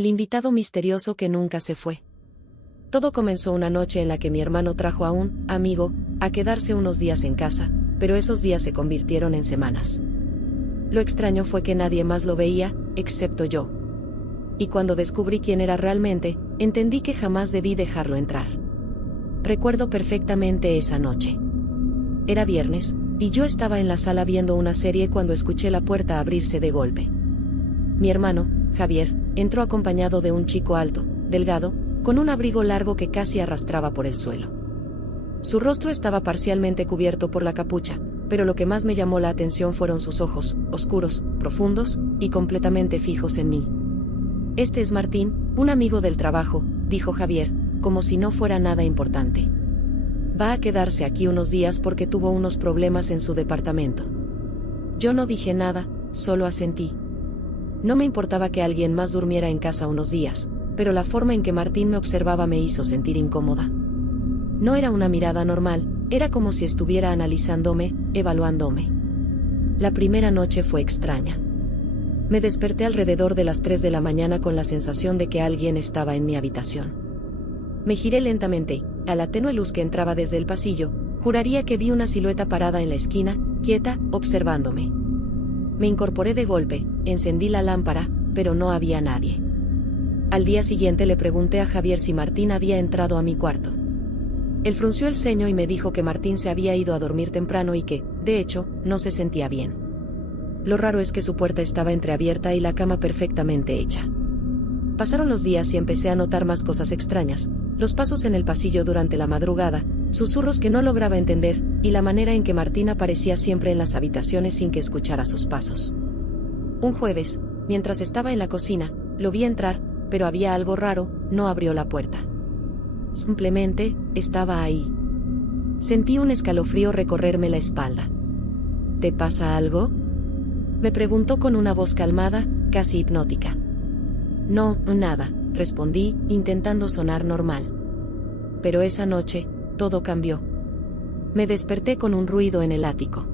El invitado misterioso que nunca se fue. Todo comenzó una noche en la que mi hermano trajo a un amigo a quedarse unos días en casa, pero esos días se convirtieron en semanas. Lo extraño fue que nadie más lo veía, excepto yo. Y cuando descubrí quién era realmente, entendí que jamás debí dejarlo entrar. Recuerdo perfectamente esa noche. Era viernes, y yo estaba en la sala viendo una serie cuando escuché la puerta abrirse de golpe. Mi hermano, Javier, entró acompañado de un chico alto, delgado, con un abrigo largo que casi arrastraba por el suelo. Su rostro estaba parcialmente cubierto por la capucha, pero lo que más me llamó la atención fueron sus ojos, oscuros, profundos, y completamente fijos en mí. Este es Martín, un amigo del trabajo, dijo Javier, como si no fuera nada importante. Va a quedarse aquí unos días porque tuvo unos problemas en su departamento. Yo no dije nada, solo asentí. No me importaba que alguien más durmiera en casa unos días, pero la forma en que Martín me observaba me hizo sentir incómoda. No era una mirada normal, era como si estuviera analizándome, evaluándome. La primera noche fue extraña. Me desperté alrededor de las 3 de la mañana con la sensación de que alguien estaba en mi habitación. Me giré lentamente y, a la tenue luz que entraba desde el pasillo, juraría que vi una silueta parada en la esquina, quieta, observándome. Me incorporé de golpe, encendí la lámpara, pero no había nadie. Al día siguiente le pregunté a Javier si Martín había entrado a mi cuarto. Él frunció el ceño y me dijo que Martín se había ido a dormir temprano y que, de hecho, no se sentía bien. Lo raro es que su puerta estaba entreabierta y la cama perfectamente hecha. Pasaron los días y empecé a notar más cosas extrañas, los pasos en el pasillo durante la madrugada, susurros que no lograba entender, y la manera en que Martín aparecía siempre en las habitaciones sin que escuchara sus pasos. Un jueves, mientras estaba en la cocina, lo vi entrar, pero había algo raro, no abrió la puerta. Simplemente, estaba ahí. Sentí un escalofrío recorrerme la espalda. ¿Te pasa algo?, me preguntó con una voz calmada, casi hipnótica. No, nada, respondí, intentando sonar normal. Pero esa noche, todo cambió. Me desperté con un ruido en el ático.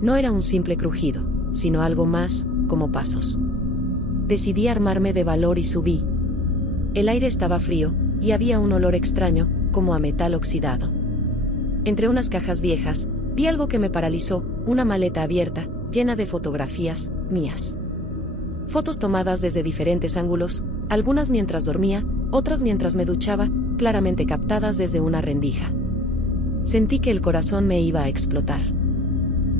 No era un simple crujido, sino algo más, como pasos. Decidí armarme de valor y subí. El aire estaba frío, y había un olor extraño, como a metal oxidado. Entre unas cajas viejas, vi algo que me paralizó, una maleta abierta, llena de fotografías, mías. Fotos tomadas desde diferentes ángulos, algunas mientras dormía, otras mientras me duchaba, claramente captadas desde una rendija. Sentí que el corazón me iba a explotar.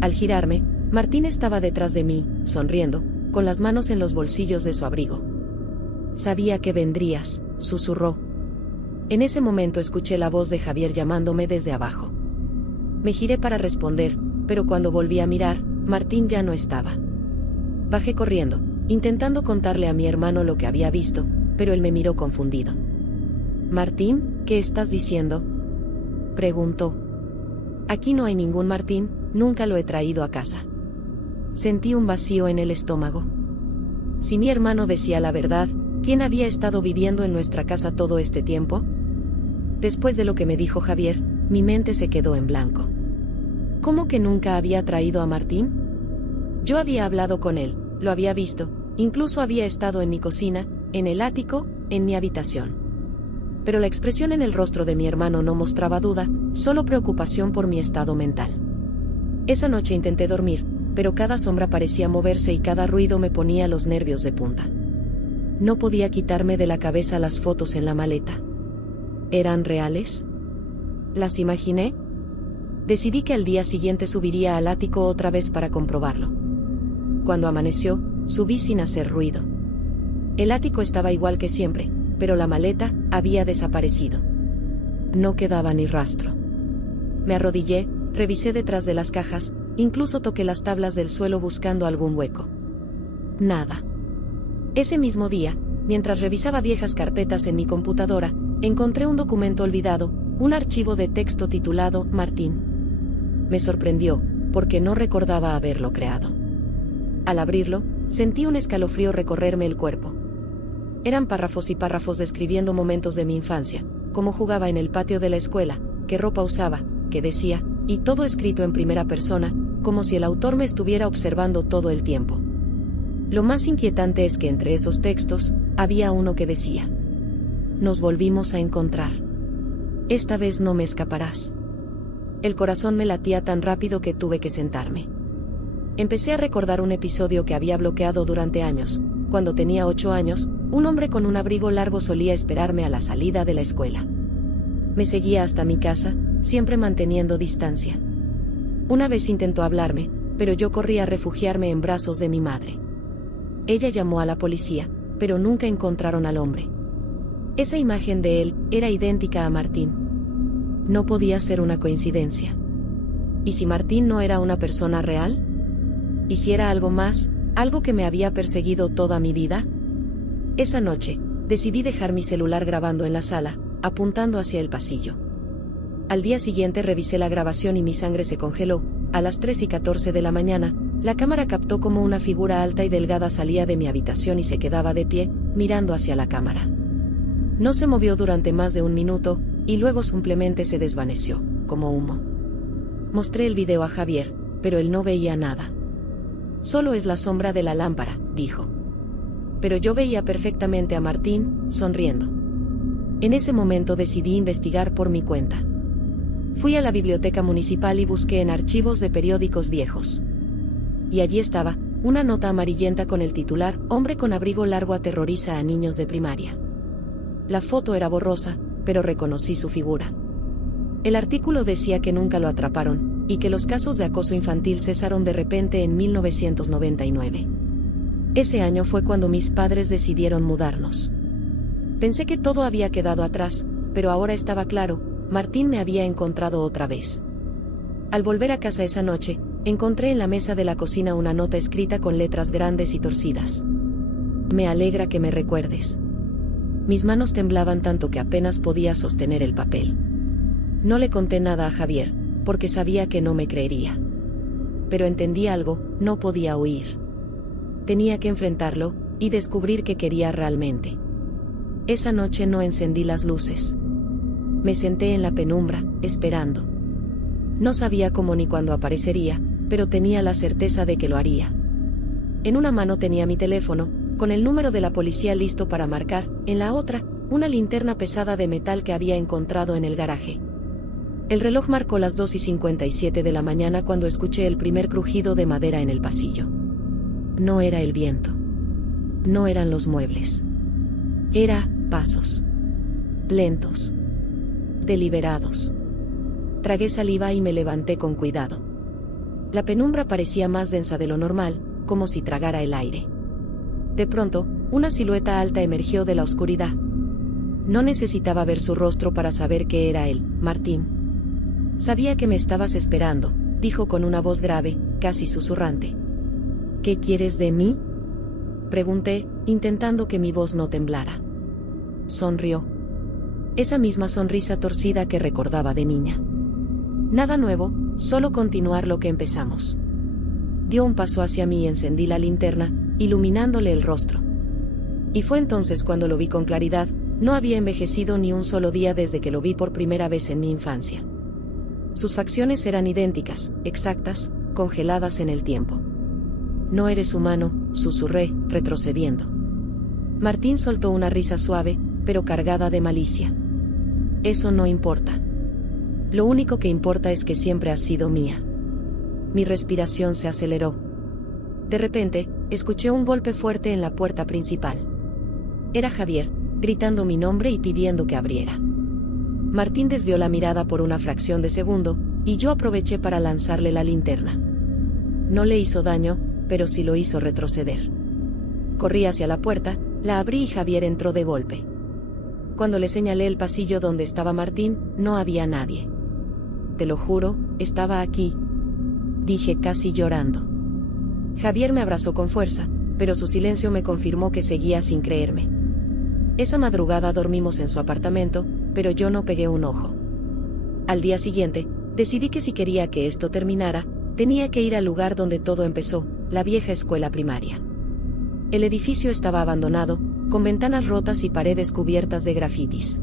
Al girarme, Martín estaba detrás de mí, sonriendo, con las manos en los bolsillos de su abrigo. Sabía que vendrías, susurró. En ese momento escuché la voz de Javier llamándome desde abajo. Me giré para responder, pero cuando volví a mirar, Martín ya no estaba. Bajé corriendo, intentando contarle a mi hermano lo que había visto, pero él me miró confundido. «Martín, ¿qué estás diciendo?», preguntó. «Aquí no hay ningún Martín, nunca lo he traído a casa». Sentí un vacío en el estómago. Si mi hermano decía la verdad, ¿quién había estado viviendo en nuestra casa todo este tiempo? Después de lo que me dijo Javier, mi mente se quedó en blanco. ¿Cómo que nunca había traído a Martín? Yo había hablado con él, lo había visto, incluso había estado en mi cocina, en el ático, en mi habitación. Pero la expresión en el rostro de mi hermano no mostraba duda, solo preocupación por mi estado mental. Esa noche intenté dormir, pero cada sombra parecía moverse y cada ruido me ponía los nervios de punta. No podía quitarme de la cabeza las fotos en la maleta. ¿Eran reales? ¿Las imaginé? Decidí que al día siguiente subiría al ático otra vez para comprobarlo. Cuando amaneció, subí sin hacer ruido. El ático estaba igual que siempre, pero la maleta había desaparecido. No quedaba ni rastro. Me arrodillé, revisé detrás de las cajas, incluso toqué las tablas del suelo buscando algún hueco. Nada. Ese mismo día, mientras revisaba viejas carpetas en mi computadora, encontré un documento olvidado, un archivo de texto titulado Martín. Me sorprendió, porque no recordaba haberlo creado. Al abrirlo, sentí un escalofrío recorrerme el cuerpo. Eran párrafos y párrafos describiendo momentos de mi infancia, cómo jugaba en el patio de la escuela, qué ropa usaba, qué decía, y todo escrito en primera persona, como si el autor me estuviera observando todo el tiempo. Lo más inquietante es que entre esos textos, Había uno que decía: nos volvimos a encontrar. Esta vez no me escaparás. El corazón me latía tan rápido que tuve que sentarme. Empecé a recordar un episodio que había bloqueado durante años. Cuando tenía 8 años, un hombre con un abrigo largo solía esperarme a la salida de la escuela. Me seguía hasta mi casa, siempre manteniendo distancia. Una vez intentó hablarme, pero yo corrí a refugiarme en brazos de mi madre. Ella llamó a la policía, pero nunca encontraron al hombre. Esa imagen de él era idéntica a Martín. No podía ser una coincidencia. ¿Y si Martín no era una persona real? ¿Y si era algo más, algo que me había perseguido toda mi vida? Esa noche, decidí dejar mi celular grabando en la sala, apuntando hacia el pasillo. Al día siguiente revisé la grabación y mi sangre se congeló. A las 3:14 de la mañana, la cámara captó cómo una figura alta y delgada salía de mi habitación y se quedaba de pie, mirando hacia la cámara. No se movió durante más de un minuto, y luego simplemente se desvaneció, como humo. Mostré el video a Javier, pero él no veía nada. Solo es la sombra de la lámpara, dijo. Pero yo veía perfectamente a Martín, sonriendo. En ese momento decidí investigar por mi cuenta. Fui a la biblioteca municipal y busqué en archivos de periódicos viejos. Y allí estaba, una nota amarillenta con el titular: hombre con abrigo largo aterroriza a niños de primaria. La foto era borrosa, pero reconocí su figura. El artículo decía que nunca lo atraparon, y que los casos de acoso infantil cesaron de repente en 1999. Ese año fue cuando mis padres decidieron mudarnos. Pensé que todo había quedado atrás, pero ahora estaba claro: Martín me había encontrado otra vez. Al volver a casa esa noche, encontré en la mesa de la cocina una nota escrita con letras grandes y torcidas. Me alegra que me recuerdes. Mis manos temblaban tanto que apenas podía sostener el papel. No le conté nada a Javier, porque sabía que no me creería. Pero entendí algo: no podía huir. Tenía que enfrentarlo, y descubrir qué quería realmente. Esa noche no encendí las luces. Me senté en la penumbra, esperando. No sabía cómo ni cuándo aparecería, pero tenía la certeza de que lo haría. En una mano tenía mi teléfono, con el número de la policía listo para marcar, en la otra, una linterna pesada de metal que había encontrado en el garaje. El reloj marcó las 2:57 de la mañana cuando escuché el primer crujido de madera en el pasillo. No era el viento. No eran los muebles. Era pasos. Lentos. Deliberados. Tragué saliva y me levanté con cuidado. La penumbra parecía más densa de lo normal, como si tragara el aire. De pronto, una silueta alta emergió de la oscuridad. No necesitaba ver su rostro para saber que era él, Martín. Sabía que me estabas esperando, dijo con una voz grave, casi susurrante. ¿Qué quieres de mí?, pregunté, intentando que mi voz no temblara. Sonrió. Esa misma sonrisa torcida que recordaba de niña. Nada nuevo, solo continuar lo que empezamos. Dio un paso hacia mí y encendí la linterna, iluminándole el rostro. Y fue entonces cuando lo vi con claridad. No había envejecido ni un solo día desde que lo vi por primera vez en mi infancia. Sus facciones eran idénticas, exactas, congeladas en el tiempo. No eres humano, susurré, retrocediendo. Martín soltó una risa suave, pero cargada de malicia. Eso no importa. Lo único que importa es que siempre has sido mía. Mi respiración se aceleró. De repente, escuché un golpe fuerte en la puerta principal. Era Javier, gritando mi nombre y pidiendo que abriera. Martín desvió la mirada por una fracción de segundo, y yo aproveché para lanzarle la linterna. No le hizo daño, pero sí lo hizo retroceder. Corrí hacia la puerta, la abrí y Javier entró de golpe. Cuando le señalé el pasillo donde estaba Martín, no había nadie. Te lo juro, estaba aquí, dije casi llorando. Javier me abrazó con fuerza, pero su silencio me confirmó que seguía sin creerme. Esa madrugada dormimos en su apartamento, pero yo no pegué un ojo. Al día siguiente, decidí que si quería que esto terminara, tenía que ir al lugar donde todo empezó, la vieja escuela primaria. El edificio estaba abandonado, con ventanas rotas y paredes cubiertas de grafitis.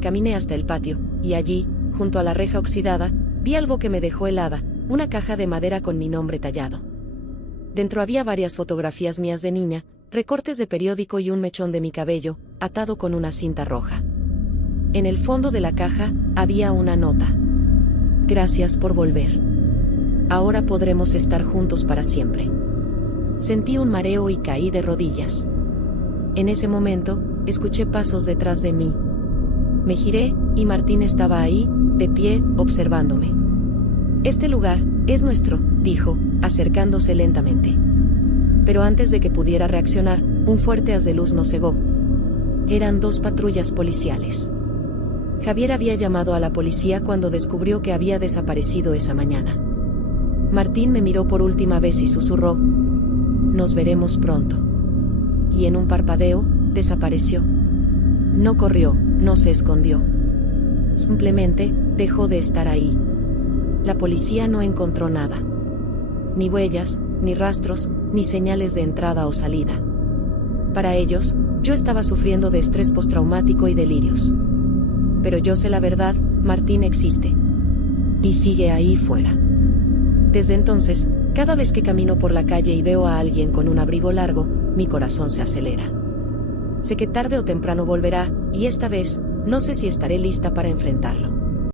Caminé hasta el patio, y allí, junto a la reja oxidada, vi algo que me dejó helada, una caja de madera con mi nombre tallado. Dentro había varias fotografías mías de niña, recortes de periódico y un mechón de mi cabello, atado con una cinta roja. En el fondo de la caja, había una nota. Gracias por volver. Ahora podremos estar juntos para siempre. Sentí un mareo y caí de rodillas. En ese momento, escuché pasos detrás de mí. Me giré, y Martín estaba ahí, de pie, observándome. Este lugar es nuestro, dijo, acercándose lentamente. Pero antes de que pudiera reaccionar, un fuerte haz de luz nos cegó. Eran 2 patrullas policiales. Javier había llamado a la policía cuando descubrió que había desaparecido esa mañana. Martín me miró por última vez y susurró: nos veremos pronto. Y en un parpadeo, desapareció. No corrió, no se escondió. Simplemente, dejó de estar ahí. La policía no encontró nada. Ni huellas, ni rastros, ni señales de entrada o salida. Para ellos, yo estaba sufriendo de estrés postraumático y delirios. Pero yo sé la verdad, Martín existe. Y sigue ahí fuera. Desde entonces, cada vez que camino por la calle y veo a alguien con un abrigo largo, mi corazón se acelera. Sé que tarde o temprano volverá, y esta vez, no sé si estaré lista para enfrentarlo.